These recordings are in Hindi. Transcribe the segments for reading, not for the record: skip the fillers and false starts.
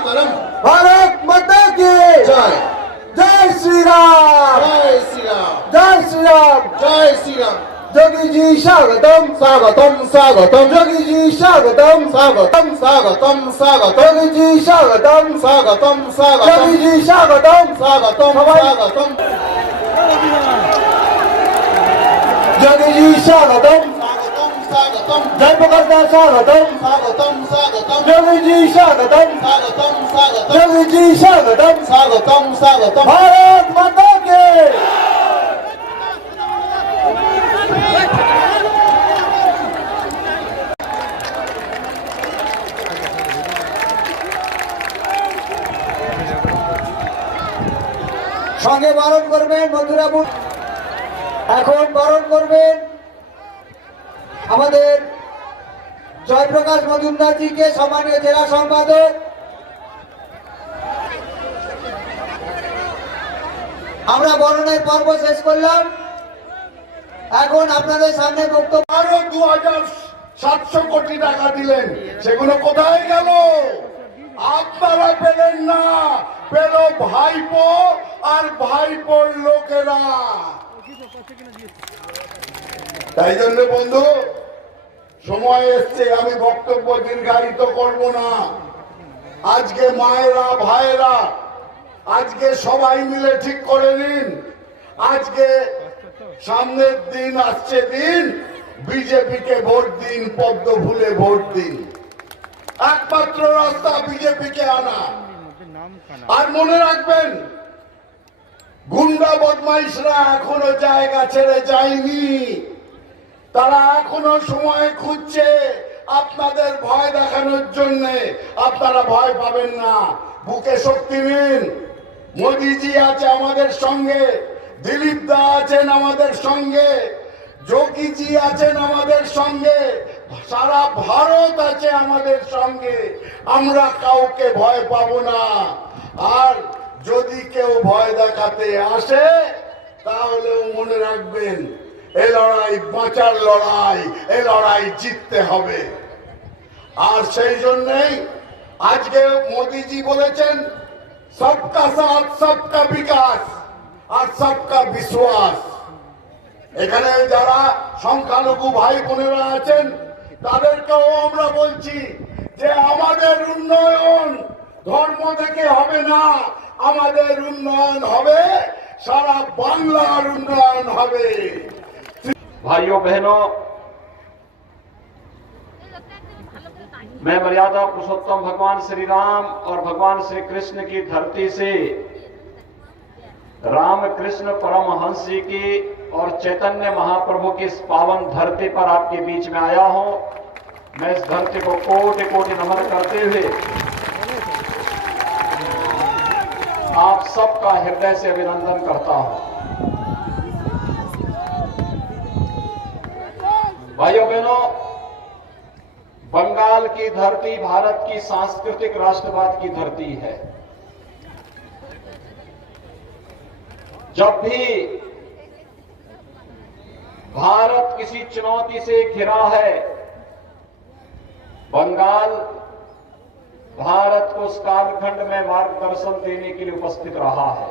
मातरम। भारत माता की जय। जय श्री राम, जय श्री राम, जय श्री राम। जय श्री राम। जोगी जी स्वागतम, स्वागतम स्वागतम, जोगी जी स्वागतम, स्वागतम स्वागतम स्वागतम, जोगी जी स्वागतम, स्वागतम जोगी स्वागतम, जी स्वागतम, स्वागतम स्वागतम, जोगी जी स्वागतम, स्वागतम, जय प्रकाश स्वागतम, स्वागतम स्वागतम, जोगी जी स्वागतम, स्वागतम स्वागतम, जोगी जी स्वागतम। स्वागतम स्वागतम। भारत माता की সঙ্গে বরণ করবেন মথুরাপুর। এখন বরণ করবেন আমাদের জয়প্রকাশ মজুমদারজিকে, সম্মানীয় জেলা সম্পাদক। আমরা বরণের পর্ব শেষ করলাম, এখন আপনাদের সামনে বক্তব্য। আরো 2700 কোটি টাকা দিলেন, সেগুলো কোথায় গেল? আপনারা পেলেন না, পেল ভাইপো আর ভাইপোর লোকেরা। তাই জন্য বন্ধু, সময় এসছে, আমি বক্তব্য দীর্ঘায়িত করব না। আজকে মায়েরা ভাইয়েরা, আজকে সবাই মিলে ঠিক করে নিন, আজকে সামনের দিন আসছে দিন, বিজেপিকে ভোট দিন, পদ্ম ফুলে ভোট দিন। একমাত্র রাস্তা বিজেপিকে আনা। আর মনে রাখবেন, গুন্ডা বদমাইশরা এখনো জায়গা ছেড়ে যায়নি, তারা এখনো সময় খুঁজছে আপনাদের ভয় দেখানোর জন্য। আপনারা ভয় পাবেন না, বুকে শক্তি নিন। মোদিজি আছে আমাদের সঙ্গে, দিলীপ দা আছেন আমাদের সঙ্গে, যোগীজি আছেন আমাদের সঙ্গে, সারা ভারত আছে আমাদের সঙ্গে। আমরা কাউকে ভয় পাবো না। আর যদি কেউ ভয় দেখাতে আসে, তাহলেও মনে রাখবেন, এ লড়াই বাঁচার লড়াই, এ লড়াই জিততে হবে। আর সেই জন্যই আজকে মোদিজি বলেছেন, সবকা সাথ সবকা বিকাশ আর সবকা বিশ্বাস। এখানে যারা সংখ্যালঘু ভাই বোনেরা আছেন, তাদেরকেও আমরা বলছি যে আমাদের উন্নয়ন ধর্ম থেকে হবে না, আমাদের উন্নয়ন হবে, সারা বাংলার উন্নয়ন হবে। भाइयों बहनों, मैं मर्यादा पुरुषोत्तम भगवान श्री राम और भगवान श्री कृष्ण की धरती से रामकृष्ण परमहंस जी की और चैतन्य महाप्रभु की इस पावन धरती पर आपके बीच में आया हूं। मैं इस धरती को कोटि कोटि नमन करते हुए आप सबका हृदय से अभिनंदन करता हूं। भाइयों बहनों, बंगाल की धरती भारत की सांस्कृतिक राष्ट्रवाद की धरती है। जब भी भारत किसी चुनौती से घिरा है, बंगाल भारत को उस कालखंड में मार्गदर्शन देने के लिए उपस्थित रहा है।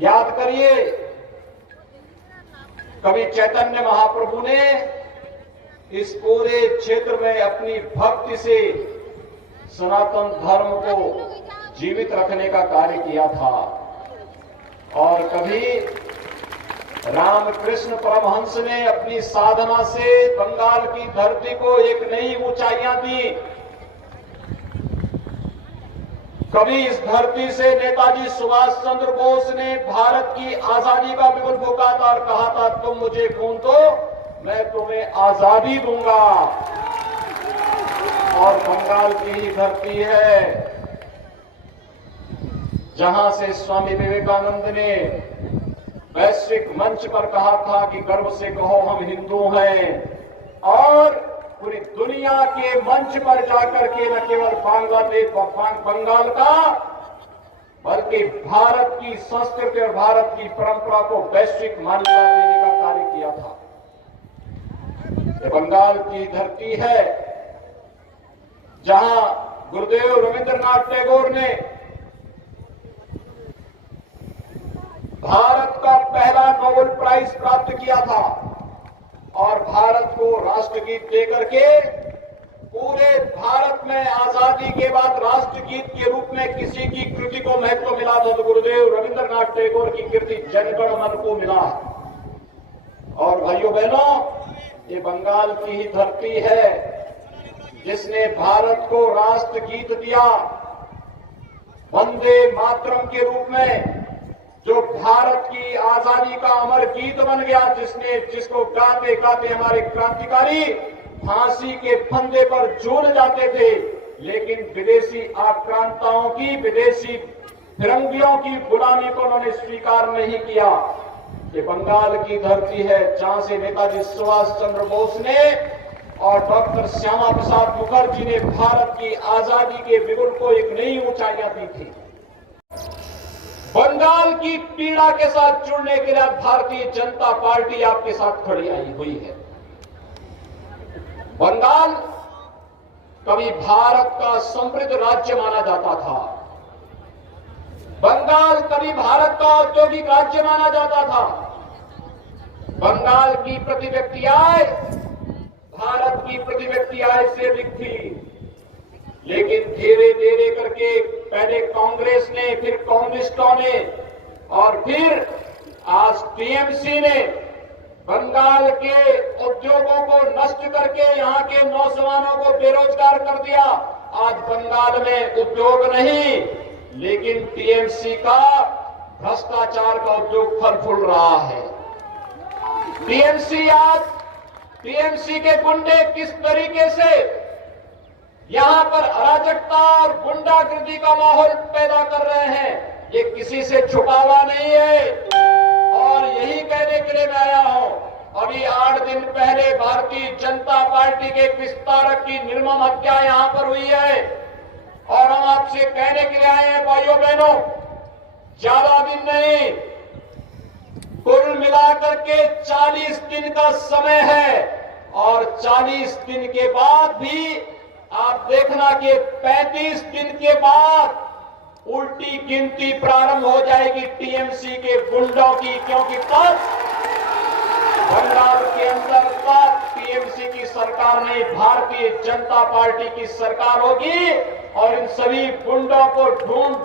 याद करिए, कभी चैतन्य महाप्रभु ने इस पूरे क्षेत्र में अपनी भक्ति से सनातन धर्म को जीवित रखने का कार्य किया था। और कभी रामकृष्ण परमहंस ने अपनी साधना से बंगाल की धरती को एक नई ऊंचाइयां दी। कभी इस धरती से नेताजी सुभाष चंद्र बोस ने भारत की आजादी का बिगुल फूंका था और कहा था, तुम मुझे खून दो, मैं तुम्हें आजादी दूंगा। और बंगाल की ही धरती है जहां से स्वामी विवेकानंद ने वैश्विक मंच पर कहा था कि गर्व से कहो हम हिंदू हैं। और पूरी दुनिया के मंच पर जाकर के न केवल बांग्लादेश बंगाल का, बल्कि भारत की संस्कृति और भारत की परंपरा को वैश्विक मान्यता देने का कार्य किया था। ये बंगाल की धरती है जहां गुरुदेव रविंद्रनाथ टैगोर ने भारत का पहला नोबेल प्राइज प्राप्त किया था और भारत को राष्ट्रगीत देकर के पूरे भारत में आजादी के बाद राष्ट्रगीत के रूप में किसी की कृति को महत्व मिला तो गुरुदेव रविंद्रनाथ टैगोर की कृति जनगण मन को मिला। और भाइयों बहनों, ये बंगाल की ही धरती है जिसने भारत को राष्ट्रगीत दिया वंदे मातरम के रूप में, जो भारत की आजादी का अमर गीत बन गया, जिसको गाते गाते हमारे क्रांतिकारी फांसी के फंदे पर झूल जाते थे, लेकिन विदेशी आक्रांताओं की, विदेशी फिरंगियों की गुलामी को उन्होंने स्वीकार नहीं किया। ये बंगाल की धरती है जहां से नेताजी सुभाष चंद्र बोस ने और डॉक्टर श्यामा प्रसाद मुखर्जी ने भारत की आजादी के बिगुल को एक नई ऊंचाइयां दी थी। बंगाल की पीड़ा के साथ जुड़ने के लिए भारतीय जनता पार्टी आपके साथ खड़ी आई हुई है। बंगाल कभी भारत का समृद्ध राज्य माना जाता था। बंगाल कभी भारत का औद्योगिक राज्य माना जाता था। बंगाल की प्रति व्यक्ति आय भारत की प्रति व्यक्ति आय से अधिक थी, लेकिन धीरे धीरे करके पहले कांग्रेस ने, फिर कम्युनिस्टों ने और फिर आज टीएमसी ने बंगाल के उद्योगों को नष्ट करके यहां के नौजवानों को बेरोजगार कर दिया। आज बंगाल में उद्योग नहीं, लेकिन टीएमसी का भ्रष्टाचार का उद्योग फल फूल रहा है। टीएमसी के गुंडे किस तरीके से यहां पर अराजकता और गुंडागर्दी का माहौल पैदा कर रहे हैं, ये किसी से छुपा हुआ नहीं है। और यही कहने के लिए मैं आया हूं। अभी 8 दिन पहले भारतीय जनता पार्टी के एक विस्तारक की निर्मम हत्या यहां पर हुई है और हम आपसे कहने के लिए आए हैं भाइयों बहनों, ज्यादा दिन नहीं, कुल मिलाकर के 40 दिन का समय है और 40 दिन के बाद भी आप देखना कि 35 दिन के बाद उल्टी गिनती प्रारंभ हो जाएगी टीएमसी के गुंडों की, क्योंकि तब बंगाल के अंदर तब टीएमसी की सरकार नहीं, भारतीय जनता पार्टी की सरकार होगी और इन सभी गुंडों को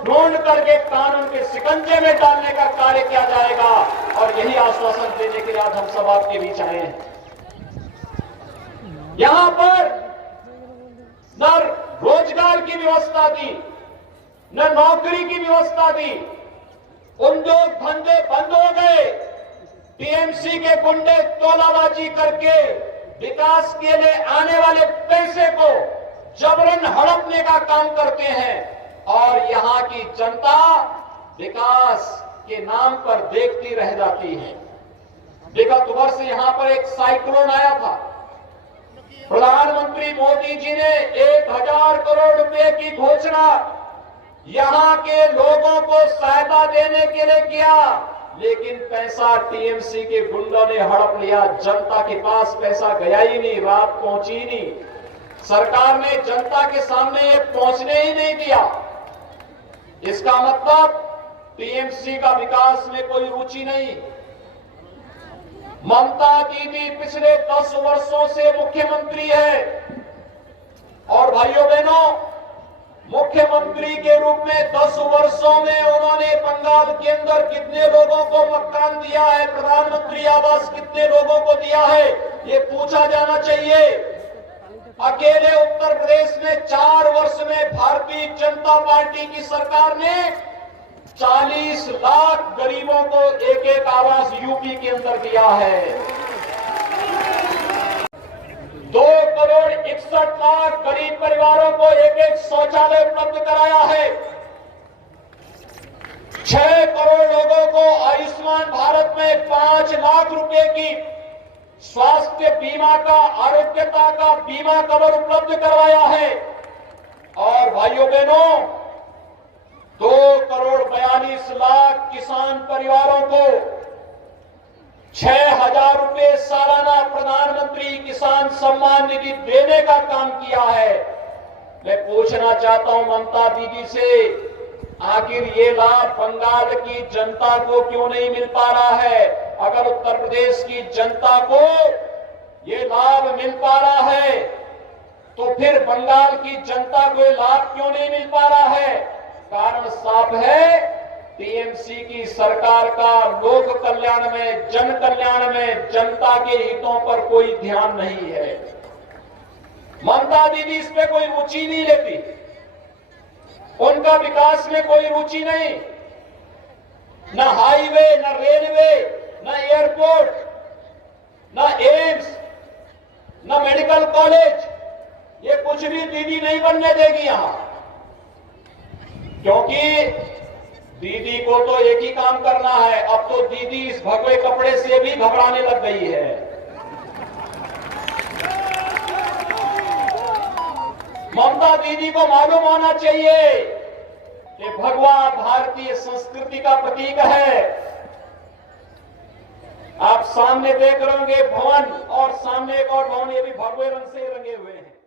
ढूंढ करके कानून के शिकंजे में डालने का कार्य किया जाएगा। और यही आश्वासन देने के लिए आज हम सब आपके बीच आए हैं। यहां पर न रोजगार की व्यवस्था दी, न नौकरी की व्यवस्था दी, उद्योग धंधे बंद हो गए। टीएमसी के गुंडे तोलाबाजी करके विकास के लिए आने वाले पैसे को जबरन हड़पने का काम करते हैं और यहां की जनता विकास के नाम पर देखती रह जाती है। विगत वर्ष यहां पर एक साइक्लोन आया था। प्रधानमंत्री मोदी जी ने 1000 करोड़ रुपए की घोषणा यहां के लोगों को सहायता देने के लिए किया, लेकिन पैसा टीएमसी के गुंडों ने हड़प लिया। जनता के पास पैसा गया ही नहीं, रात पहुंची ही नहीं। सरकार ने जनता के सामने ये पहुंचने ही नहीं दिया। इसका मतलब टीएमसी का विकास में कोई रुचि नहीं। ममता दीदी पिछले 10 वर्षों से मुख्यमंत्री है और भाइयों बहनों, मुख्यमंत्री के रूप में 10 वर्षों में उन्होंने बंगाल के अंदर कितने लोगों को मकान दिया है, प्रधानमंत्री आवास कितने लोगों को दिया है, ये पूछा जाना चाहिए। अकेले उत्तर प्रदेश में 4 वर्ष में भारतीय जनता पार्टी की सरकार ने 40 लाख गरीबों को एक आवास यूपी के अंदर दिया है। 2 करोड़ 61 लाख गरीब परिवारों को एक शौचालय उपलब्ध कराया है। 6 करोड़ लोगों को आयुष्मान भारत में 5 लाख रुपए की स्वास्थ्य बीमा का, आरोग्यता का बीमा कवर उपलब्ध करवाया है। और भाइयों बहनों, 2 करोड़ 42 लाख किसान परिवारों को 6000 रुपए सालाना प्रधानमंत्री किसान सम्मान निधि देने का काम किया है। मैं पूछना चाहता हूं ममता दीदी से, आखिर ये लाभ बंगाल की जनता को क्यों नहीं मिल पा रहा है? अगर उत्तर प्रदेश की जनता को ये लाभ मिल पा रहा है तो फिर बंगाल की जनता को ये लाभ क्यों नहीं मिल पा रहा है? कारण साफ है, टीएमसी की सरकार का लोक कल्याण में, जन कल्याण में, जनता के हितों पर कोई ध्यान नहीं है। ममता दीदी इस पे कोई रुचि नहीं लेती, उनका विकास में कोई रुचि नहीं, न हाईवे, न रेलवे, न एयरपोर्ट, न एम्स, न मेडिकल कॉलेज, ये कुछ भी दीदी नहीं बनने देगी यहां। क्योंकि दीदी को तो एक ही काम करना है, अब तो दीदी इस भगवे कपड़े से भी घबराने लग गई है। ममता दीदी को मालूम होना चाहिए कि भगवा भारतीय संस्कृति का प्रतीक है। आप सामने देख रहे होंगे भवन, और सामने एक और भवन, ये भी भगवे रंग से रंगे हुए हैं।